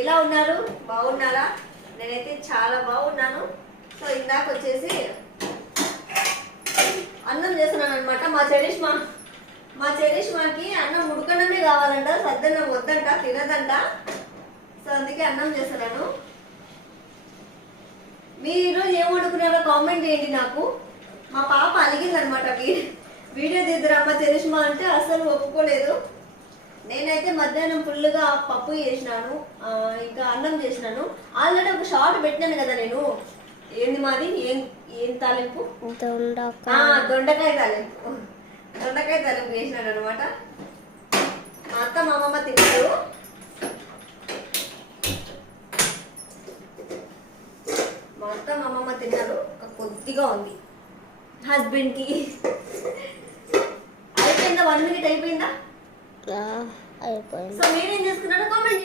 ఎలా ఉన్నారు? బాగున్నారా? నేనైతే చాలా బాగున్నాను. సో ఇందాక వచ్చేసి అన్నం చేస్తున్నాను అనమాట. మా చెరిష్మాకి అన్నం ఉడకనమే కావాలంట, సద్దన్నం వద్దంట, తినదంట. సో అందుకే అన్నం చేస్తున్నాను. మీరు ఈరోజు ఏం వండుకున్నారో కామెంట్ చేయండి నాకు. మా పాప అలిగిందనమాట, వీడియో తీద్దురమ్మ చెరిష్మా అంటే అసలు ఒప్పుకోలేదు. నేనైతే మధ్యాహ్నం ఫుల్గా పప్పు చేసినాను, ఇంకా అన్నం చేసినాను. ఆల్రెడీ ఒక షార్ట్ పెట్టినాను కదా నేను. ఏంది మాది ఏం తాలింపు? దొండకాయ తాలింపు. దొండకాయ తాలింపు చేసినాను అనమాట. మా అత్త మా అమ్మమ్మ తిన్నారు. మా అత్త మా అమ్మమ్మ తిన్నారు. కొద్దిగా ఉంది హస్బెండ్కి. అయిపోయిందా? 1 minute అయిపోయిందా? అయిపోయింది. సో మీరేం చేసుకున్నారో కామెంట్